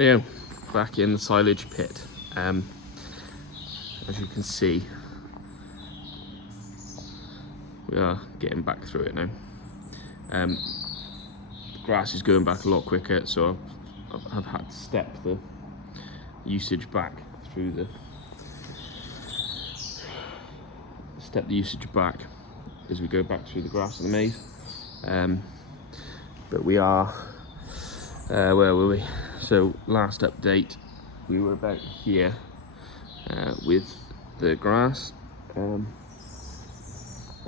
Yeah, back in the silage pit. As you can see, we are getting back through it now. The grass is going back a lot quicker, so I've had to step the usage back through as we go back through the grass and the maize. But we are, where were we? So last update, we were about here with the grass, and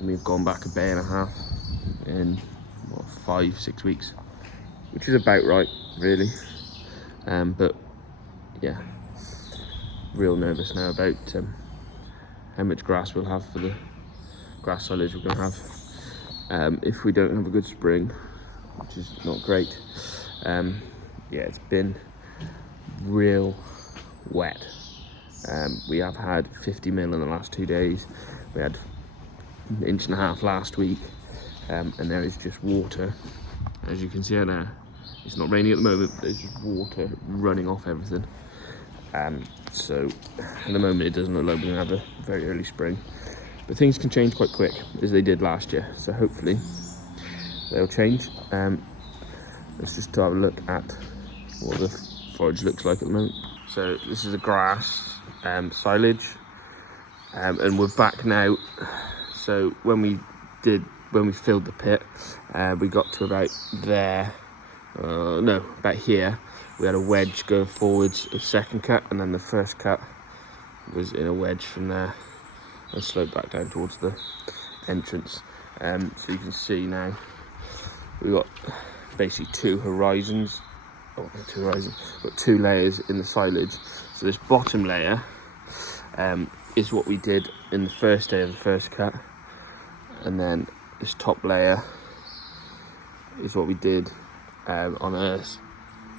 we've gone back a day and a half in 5-6 weeks, which is about right, really. But yeah, real nervous now about how much grass we'll have for the grass silage we're going to have if we don't have a good spring, which is not great. Yeah, it's been real wet. We have had 50 mil in the last 2 days. We had 1.5 inches last week, and there is just water, as you can see there. It's not raining at the moment, but there's just water running off everything. So at the moment it doesn't look like we're going to have a very early spring, but things can change quite quick, as they did last year, so hopefully they'll change. Let's just have a look at what the forage looks like at the moment. So this is a grass silage, and we're back now. So when we filled the pit, we got to about there, about here. We had a wedge go forwards of second cut, and then the first cut was in a wedge from there and sloped back down towards the entrance. So you can see now we've got basically two layers in the silage. So this bottom layer is what we did in the first day of the first cut, and then this top layer is what we did on a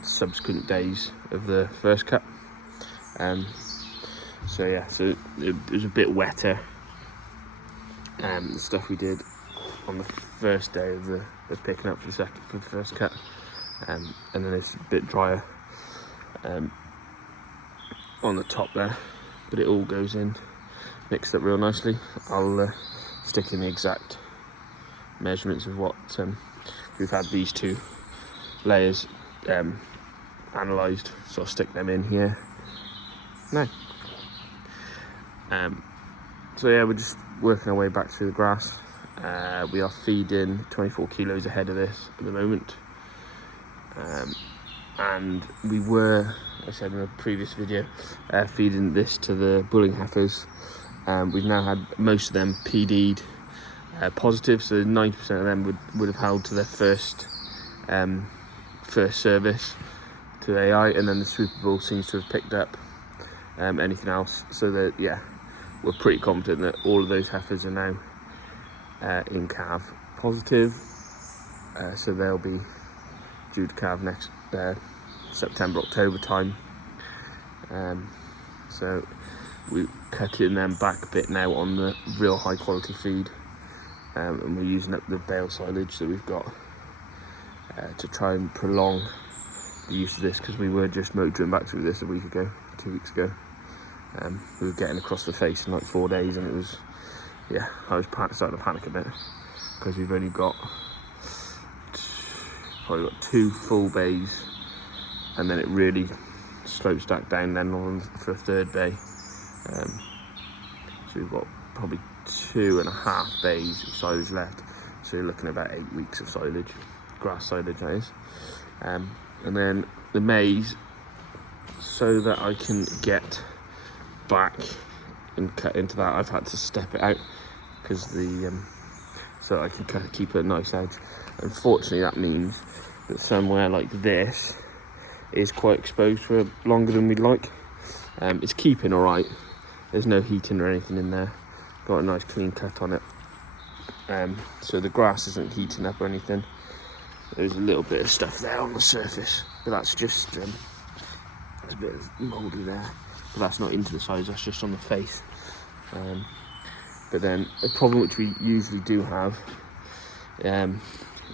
subsequent days of the first cut. So yeah, so it was a bit wetter, the stuff we did on the first day of the picking up for the first cut, and then it's a bit drier on the top there, but it all goes in mixed up real nicely. I'll stick in the exact measurements of what we've had these two layers analysed, so I'll stick them in here now. So yeah, we're just working our way back through the grass. We are feeding 24 kilos ahead of this at the moment, and we were, I said in a previous video, feeding this to the bulling heifers. We've now had most of them PD'd positive, so 90% of them would have held to their first service to AI, and then the Super Bowl seems to have picked up anything else. So that, yeah, we're pretty confident that all of those heifers are now in calve positive, so they'll be due to calve next September, October time. So we're cutting them back a bit now on the real high quality feed, and we're using up the bale silage that we've got to try and prolong the use of this, because we were just motoring back through this 2 weeks ago. We were getting across the face in like 4 days, and it was, yeah, I was starting to panic a bit, because we've only got probably got 2 full bays, and then it really slopes back down then on for a third bay. So we've got probably 2.5 bays of silage left, so you're looking at about 8 weeks of silage, grass silage that is. And then the maize, so that I can get back and cut into that, I've had to step it out, because so I can keep a nice edge. Unfortunately, that means that somewhere like this is quite exposed for longer than we'd like. It's keeping all right. There's no heating or anything in there. Got a nice clean cut on it. So the grass isn't heating up or anything. There's a little bit of stuff there on the surface, but that's just there's a bit of mouldy there, but that's not into the sides, that's just on the face. But then a problem which we usually do have,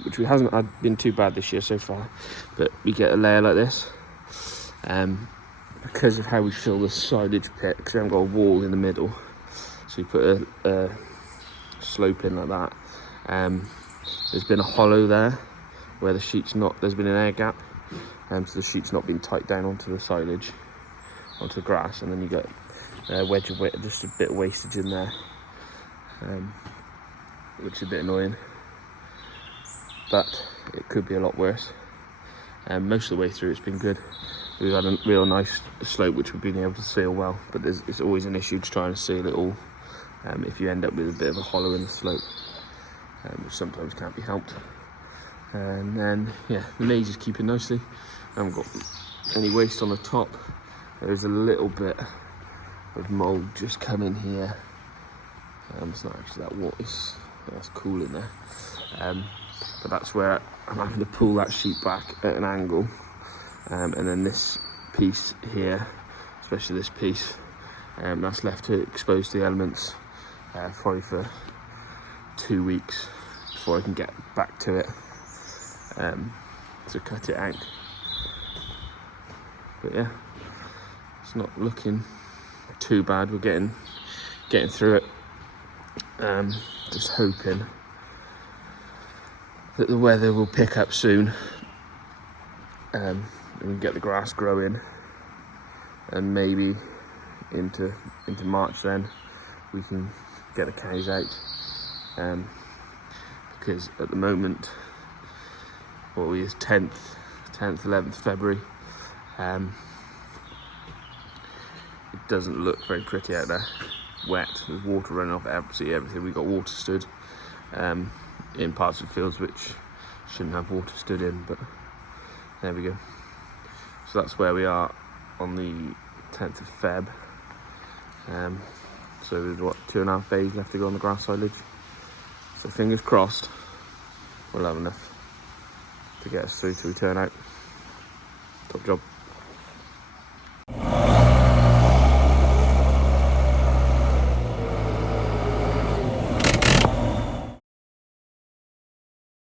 which we hasn't been too bad this year so far, but we get a layer like this, because of how we fill the silage pit, because we haven't got a wall in the middle, so we put a slope in like that. There's been a hollow there where the sheet's not, there's been an air gap, so the sheet's not been tight down onto the silage, onto the grass, and then you get a wedge of just a bit of wastage in there, which is a bit annoying, but it could be a lot worse. Most of the way through it's been good. We've had a real nice slope which we've been able to seal well, but it's always an issue to try and seal it all if you end up with a bit of a hollow in the slope, which sometimes can't be helped. And then, yeah, the maize is keeping nicely. I haven't got any waste on the top. There's a little bit of mould just come in here. It's not actually that water, that's cool in there. But that's where I'm having to pull that sheet back at an angle. And then this piece here, especially this piece, that's left to expose to the elements probably for 2 weeks before I can get back to it to cut it out. But yeah, it's not looking too bad. We're getting through it. Just hoping that the weather will pick up soon, and we can get the grass growing, and maybe into March then we can get the cows out, because at the moment, what we is 10th 11th February, it doesn't look very pretty out there. Wet, there's water running off absolutely everything. We've got water stood in parts of the fields which shouldn't have water stood in, but there we go. So that's where we are on the 10th of Feb. So there's 2.5 days left to go on the grass silage. So fingers crossed we'll have enough to get us through till we turn out. Top job.